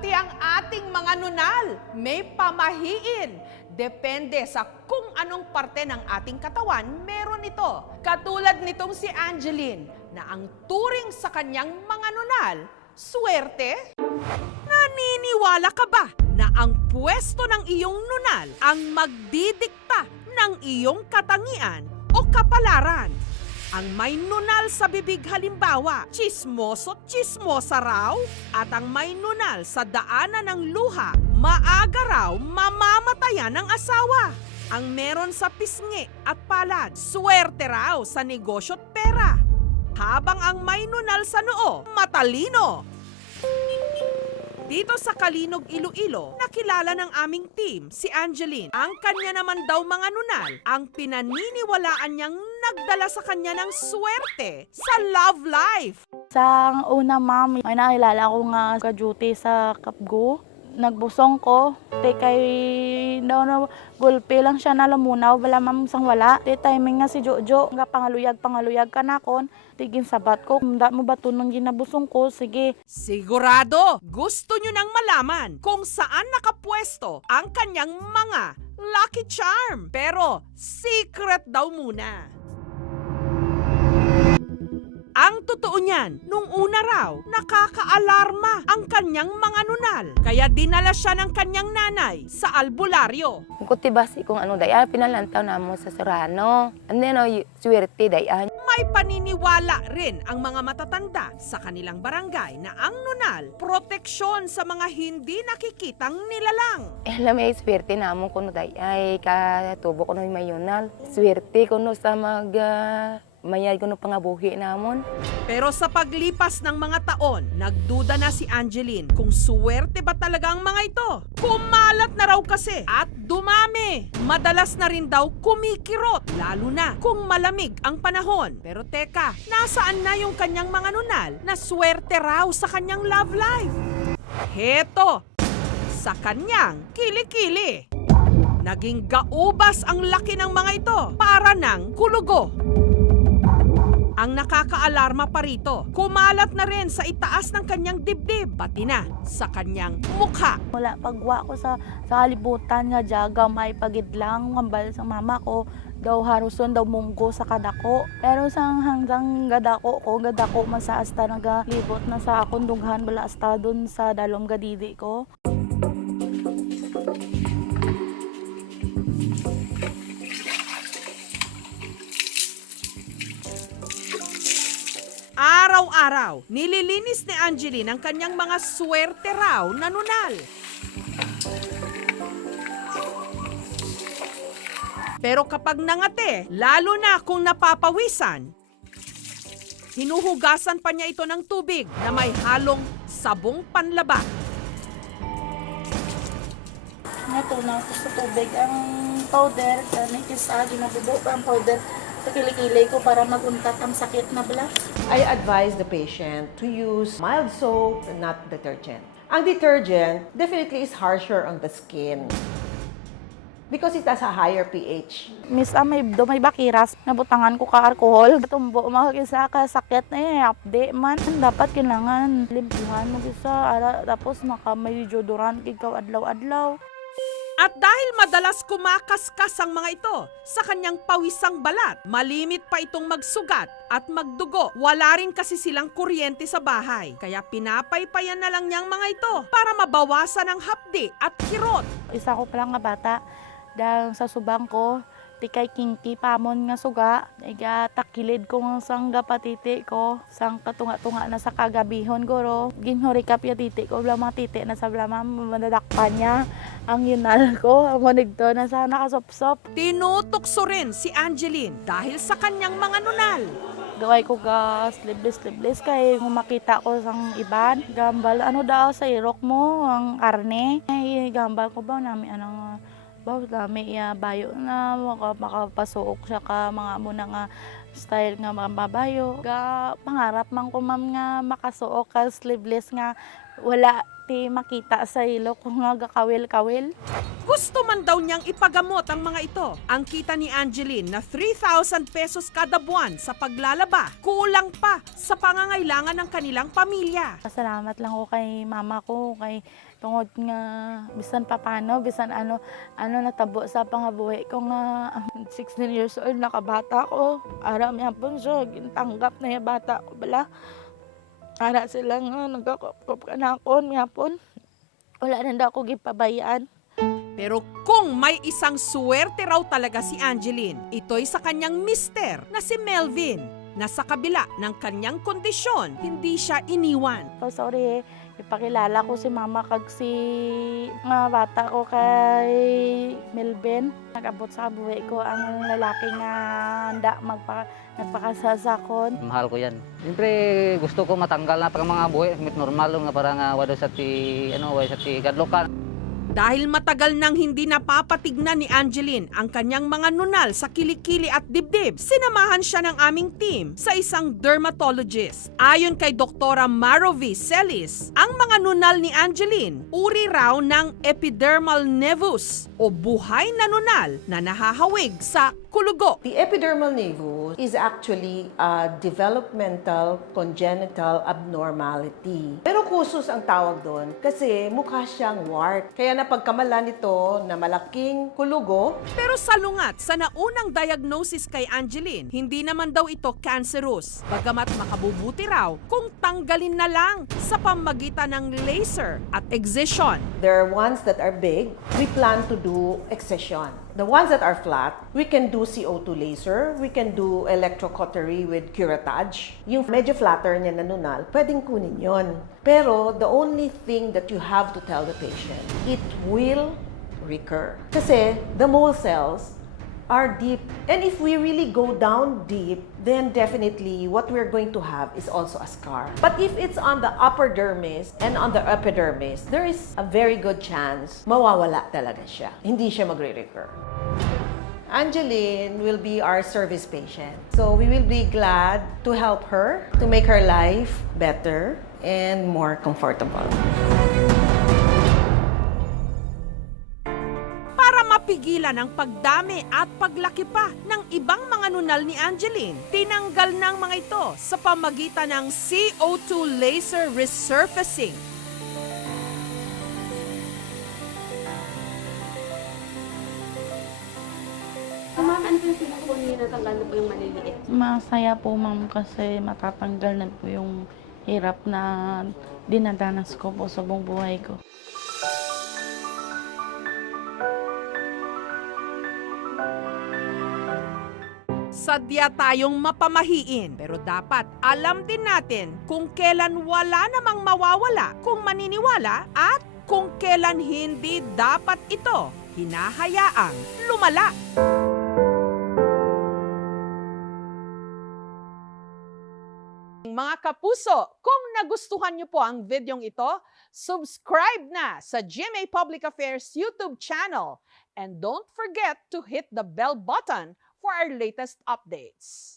pati ang ating mga nunal may pamahiin. Depende sa kung anong parte ng ating katawan meron ito. Katulad nitong si Angeline na ang turing sa kanyang mga nunal, swerte. Naniniwala ka ba na ang pwesto ng iyong nunal ang magdidikta ng iyong katangian o kapalaran? Ang may nunal sa bibig halimbawa, tsismoso't tsismosa raw, at ang may nunal sa daanan ng luha, maaga raw mamamatayan ng asawa. Ang meron sa pisngi at palad, swerte raw sa negosyo't pera. Habang ang may nunal sa noo, matalino. Dito sa Kalinog, Iloilo, nakilala ng aming team si Angeline. Ang kanya naman daw mga nunal, ang pinaniniwalaan niyang nagdala sa kanya ng swerte sa love life. Sa una, ma'am, may nakilala ko nga ka-duty sa Kapgo. Nagbusong ko. Kay daw na gulpi lang siya na lamunaw. Wala, ma'am, sang wala. Timing nga si Jojo. Nga pangaluyag ka na kon. Tigin sabat ko. Munda mo ba ito nung ginabusong ko? Sige. Sigurado, gusto nyo nang malaman kung saan nakapwesto ang kanyang mga lucky charm. Pero secret daw muna. Ang totoo niyan, nung una raw, nakakaalarma ang kanyang mga nunal. Kaya dinala siya ng kanyang nanay sa albularyo. Kutibasi kung ano daya, pinalantaw na mo sa Serrano. And then, swerte daya. May paniniwala rin ang mga matatanda sa kanilang barangay na ang nunal, proteksyon sa mga hindi nakikitang nilalang. Alam mo, swerte na mo kung daya, katubo ko may mayunal. Swerte ko sa mayay ko ng pangabuhi namon. Pero sa paglipas ng mga taon, nagduda na si Angeline kung suwerte ba talaga ang mga ito. Kumalat na raw kasi at dumami. Madalas na rin daw kumikirot, lalo na kung malamig ang panahon. Pero teka, nasaan na yung kanyang mga nunal na swerte raw sa kanyang love life? Heto, sa kanyang kilikili. Naging gaubas ang laki ng mga ito para ng kulugo. Ang nakakaalarma pa rito, kumalat na rin sa itaas ng kanyang dibdib, pati na sa kanyang mukha. Wala pagwa ko sa kalibutan nga jaga may pagidlang ngambal sa mama ko. Daw haruson daw munggo sa kadako. Pero sang hanggang gadako man sa asta nagalibot na sa akong dunghan bala asta dun sa dalom gadidi ko. Araw-araw, nililinis ni Angeline ang kanyang mga swerte raw na nunal. Pero kapag nangate, lalo na kung napapawisan, hinuhugasan pa niya ito ng tubig na may halong sabong panlaba. Natunaw ko sa tubig ang powder, sa ginabubo ang powder sa kilikili ko para maguntat ang sakit na bala. I advise the patient to use mild soap and not detergent. Ang detergent definitely is harsher on the skin because it has a higher pH. Miss, may bakiras, nabutangan ko ka alcohol. Tumbo, makakisa ka sakit na update man. Dapat kailangan limpuhan mo gisa, tapos may deodorant ikaw adlaw-adlaw. At dahil madalas kumakaskas ang mga ito sa kanyang pawisang balat, malimit pa itong magsugat at magdugo. Wala rin kasi silang kuryente sa bahay, kaya pinapaypayan na lang niyang mga ito para mabawasan ang hapdi at kirot. Isa ko palang nga bata, dahil sa subang ko, tikay kinki pamon nga suga, takilid ko nga sang gapatiti ko, sang katunga-tunga na sa kagabihon guro. Ginhurikap ya titi ko, bla mga titi na sa blama, madadakpan niya ang yunal ko, ang manigdo na sa nakasopsop. Tinutukso rin si Angeline dahil sa kanyang mga nunal. Gaway ko ga sleeveless kay kung makita ko sang iban. Gambal, ano daw sa irok mo, ang karne. Ay, gambal ko ba namin anong dami bayo na makapasuok siya ka mga muna nga style nga mababayo. Pangarap man ko ma'am nga makasuok ka sleeveless nga Wala ti makita sa ilo kung nga gakawil-kawil. Gusto man daw niyang ipagamot ang mga ito. Ang kita ni Angeline na 3,000 pesos kada buwan sa paglalaba, kulang pa sa pangangailangan ng kanilang pamilya. Salamat lang ko kay mama ko, kay tungod nga bisan papano, bisan ano natabo sa pangabuhi ko nga 16 years old nakabata ko. Ara mi hapon siya gintanggap na yung bata ko bala. Ara sila nga nagkakop ka na ako mi hapon. Wala na ako gipabayaan. Pero kung may isang swerte raw talaga si Angeline, ito'y sa kanyang mister na si Melvin, na sa kabila ng kanyang kondisyon, hindi siya iniwan. So, sorry, ipakilala ko si mama kag si mga bata ko kay Melvin. Nag-abot sa buhay ko ang lalaki nga handa nagpakasasakon. Mahal ko yan. Siyempre gusto ko matanggal na pang mga buhay, normal nga parang wala sa ti gadlokan. Dahil matagal nang hindi napapatignan ni Angeline ang kanyang mga nunal sa kilikili at dibdib, sinamahan siya ng aming team sa isang dermatologist. Ayon kay Dr. Marovi Celis, ang mga nunal ni Angeline, uri raw ng epidermal nevus o buhay na nunal na nahahawig sa kulugo. The epidermal nevus is actually a developmental congenital abnormality. Pero kusus ang tawag doon kasi mukha siyang wart. Kaya napagkamalan nito na malaking kulugo. Pero salungat sa naunang diagnosis kay Angeline, hindi naman daw ito cancerous. Bagamat makabubuti raw kung tanggalin na lang sa pamagitan ng laser at excision. There are ones that are big, we plan to do excision. The ones that are flat, we can do CO2 laser, we can do electrocautery with curettage. Yung medyo flatter niya na nunal, pwedeng kunin yon. Pero the only thing that you have to tell the patient, it will recur. Kasi the mole cells are deep. And if we really go down deep, then definitely what we're going to have is also a scar. But if it's on the upper dermis and on the epidermis, there is a very good chance mawawala talaga siya. Hindi siya magre-recur. Angeline will be our service patient. So we will be glad to help her, to make her life better and more comfortable. Para mapigilan ang pagdami at paglaki pa ng ibang mga nunal ni Angeline, tinanggal ng mga ito sa pamagitan ng CO2 laser resurfacing. Ma'am, ano yung pinakapo niyo natanggal na po yung maliliit? Masaya po ma'am kasi matatanggal na po yung hirap na dinadanas ko po sa buong buhay ko. Sadya tayong mapamahiin, pero dapat alam din natin kung kailan wala namang mawawala kung maniniwala at kung kailan hindi dapat ito hinahayaang lumala. Mga kapuso, kung nagustuhan niyo po ang videong ito, subscribe na sa GMA Public Affairs YouTube channel and don't forget to hit the bell button for our latest updates.